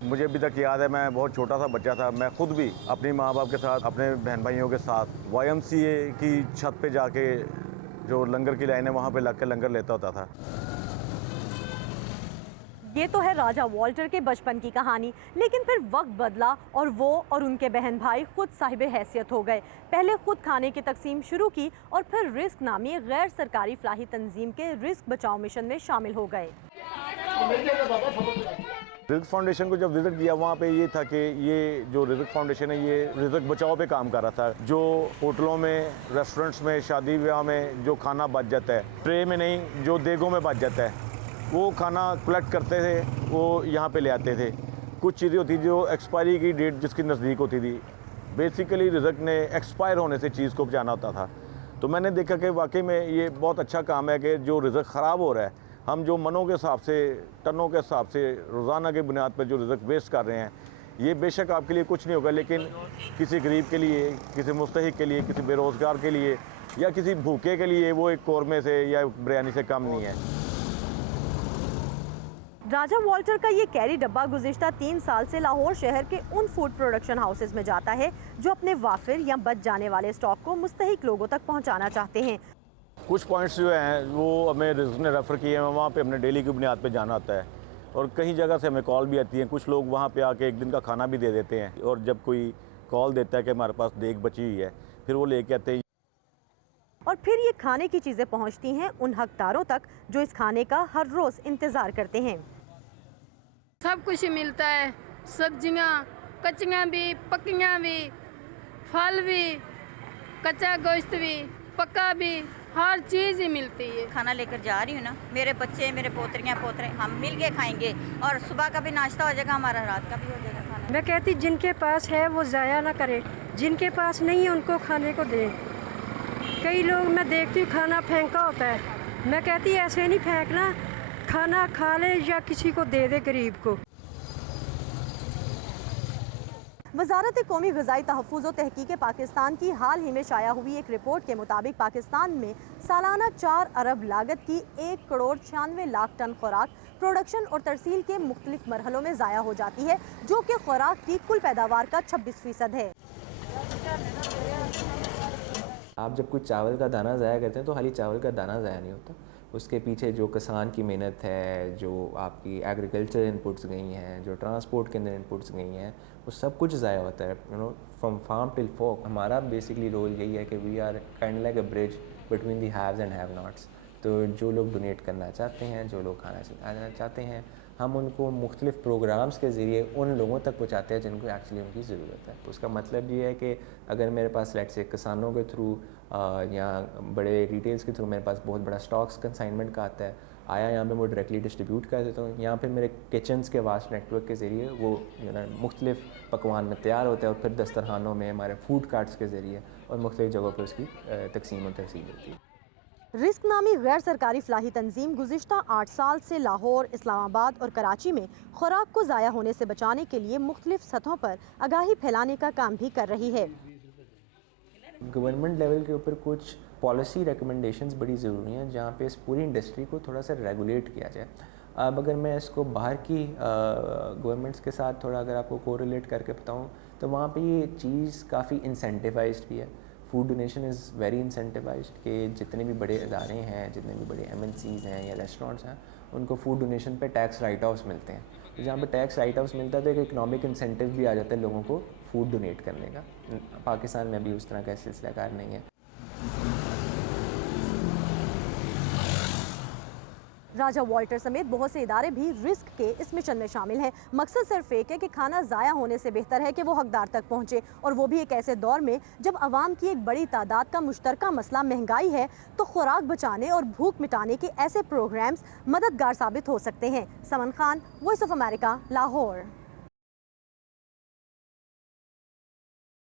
मुझे अभी तक याद है, मैं बहुत छोटा सा बच्चा था, मैं खुद भी अपनी माँ बाप के साथ, अपने बहन भाइयों के साथ YMCA की छत पे जाके जो लंगर की लाइन है वहाँ पे लग के लंगर लेता होता था। ये तो है राजा वॉल्टर के बचपन की कहानी, लेकिन फिर वक्त बदला और वो और उनके बहन भाई खुद साहिब हैसियत हो गए। पहले खुद खाने की तकसीम शुरू की और फिर रिस्क नामी गैर सरकारी फलाही तंजीम के रिस्क बचाओ मिशन में शामिल हो गए। रिज़्क फाउंडेशन को जब विज़िट किया, वहाँ पे ये था कि ये जो रिज़्क फाउंडेशन है ये रिज़्क बचाओ पे काम कर रहा था। जो होटलों में, रेस्टोरेंट्स में, शादी ब्याह में जो खाना बच जाता है, ट्रे में नहीं जो देगों में बच जाता है, वो खाना कलेक्ट करते थे, वो यहाँ पे ले आते थे। कुछ चीज़ें होती जो एक्सपायरी की डेट जिसकी नज़दीक होती थी, बेसिकली रिज़्क ने एक्सपायर होने से चीज़ को बचाना होता था। तो मैंने देखा कि वाकई में ये बहुत अच्छा काम है कि जो रिज़्क ख़राब हो रहा है, हम जो मनों के हिसाब से, टनों के हिसाब से रोज़ाना की बुनियाद पर जो रिज़्क वेस्ट कर रहे हैं, ये बेशक आपके लिए कुछ नहीं होगा, लेकिन किसी गरीब के लिए, किसी मुस्तहिक के लिए, किसी बेरोज़गार के लिए या किसी भूखे के लिए वो एक कौरमे से या बिरयानी से कम नहीं है। राजा वॉल्टर का ये कैरी डब्बा गुज़िश्ता 3 साल से लाहौर शहर के उन फूड प्रोडक्शन हाउसेज में जाता है जो अपने वाफिर या बच जाने वाले स्टॉक को मुस्तहिक लोगों तक पहुंचाना चाहते हैं। कुछ पॉइंट्स जो हैं वो हमें रिज़्क ने रेफ़र किए हैं, वहाँ पे हमने डेली की बुनियाद पे जाना होता है और कई जगह से हमें कॉल भी आती है। कुछ लोग वहाँ पे आके एक दिन का खाना भी दे देते हैं और जब कोई कॉल देता है कि हमारे पास देग बची हुई है, फिर वो लेके आते हैं और फिर ये खाने की चीज़ें पहुँचती हैं उन हकदारों तक जो इस खाने का हर रोज़ इंतज़ार करते हैं। सब कुछ मिलता है, सब्जियां कच्चियां भी, पक्कियां भी, फल भी, कच्चा गोश्त भी, पक्का भी, हर चीज़ ही मिलती है। खाना लेकर जा रही हूँ ना, मेरे बच्चे, मेरे पोतरियाँ पोतरे, हम मिल के खाएंगे और सुबह का भी नाश्ता हो जाएगा, हमारा रात का भी हो जाएगा खाना। मैं कहती जिनके पास है वो ज़ाया ना करे, जिनके पास नहीं है उनको खाने को दें। कई लोग मैं देखती हूँ खाना फेंका होता है, मैं कहती ऐसे नहीं फेंकना, खाना खा ले या किसी को दे दे गरीब को। वज़ारत कौमी ग़िज़ाई तहफ़्फ़ुज़ व तहक़ीक़ पाकिस्तान की हाल ही में शाया हुई एक रिपोर्ट के मुताबिक पाकिस्तान में सालाना 4 अरब लागत की 1 करोड़ 96 लाख टन खुराक प्रोडक्शन और तरसील के मुख्तलिफ मरहलों में ज़ाया हो जाती है, जो कि खुराक की कुल पैदावार का 26% है। आप जब कोई चावल का दाना ज़ाया करते हैं तो खाली चावल का दाना ज़ाया नहीं होता, उसके पीछे जो किसान की मेहनत है, जो आपकी एग्रीकल्चर इनपुट्स गई हैं, जो ट्रांसपोर्ट के अंदर इनपुट्स गई हैं, वो सब कुछ ज़ाया होता है। From farm till fork. हमारा बेसिकली रोल यही है कि we are kind like a bridge between the haves and have nots. तो जो लोग डोनेट करना चाहते हैं, जो लोग खाना चाहते हैं, हम उनको मुख्तलिफ प्रोग्राम्स के ज़रिए उन लोगों तक पहुँचाते हैं जिनको एक्चुअली उनकी ज़रूरत है। उसका मतलब ये है कि अगर मेरे पास लेट्स से किसानों के थ्रू या बड़े रिटेल्स के थ्रू मेरे पास बहुत बड़ा स्टॉक्स कंसाइनमेंट का आता है, आया यहाँ पे मैं डायरेक्टली डिस्ट्रीब्यूट कर देता हूँ। यहाँ पे मेरे किचन्स के वास्ट नेटवर्क के ज़रिए वो मुख्तलिफ पकवान में तैयार होता है और फिर दस्तरखानों में हमारे फूड कार्ट्स के ज़रिए और मुख्तलिफ जगहों पर उसकी तकसीम और तरसील होती है। रिस्क नामी गैर सरकारी फलाही तंजीम गुज़िश्ता 8 साल से लाहौर, इस्लामाबाद और कराची में खुराक को ज़ाया होने से बचाने के लिए मुख्तलिफ सतहों पर आगाही फैलाने का काम भी कर रही है। गवर्नमेंट लेवल के ऊपर कुछ पॉलिसी रिकमेंडेशंस बड़ी ज़रूरी हैं जहाँ पे इस पूरी इंडस्ट्री को थोड़ा सा रेगुलेट किया जाए। अब अगर मैं इसको बाहर की गवर्नमेंट्स के साथ थोड़ा अगर आपको कोरिलेट करके बताऊँ तो वहाँ पे ये चीज़ काफ़ी इंसेंटिवाइज्ड भी है। Food donation is very incentivised कि जितने भी बड़े इदारे हैं, जितने भी बड़े MNCs हैं या रेस्टोरेंट्स हैं, उनको फूड डोनेशन पे टैक्स राइट ऑफ्स मिलते हैं। तो जहाँ पे टैक्स राइट ऑफ्स मिलता है तो एक इकनॉमिक इंसेंटिव भी आ जाता है लोगों को फूड डोनेट करने का। पाकिस्तान में अभी उस तरह का सिलसिलाकार नहीं है। राजा वॉल्टर समेत बहुत से इदारे भी रिस्क के इस मिशन में शामिल हैं। मकसद सिर्फ एक है कि खाना ज़ाया होने से बेहतर है कि वो हकदार तक पहुँचे, और वो भी एक ऐसे दौर में जब आवाम की एक बड़ी तादाद का मुश्तरका मसला महंगाई है। तो खुराक बचाने और भूख मिटाने के ऐसे प्रोग्राम्स मददगार साबित हो सकते हैं। Saman Khan, Voice of America, Lahore.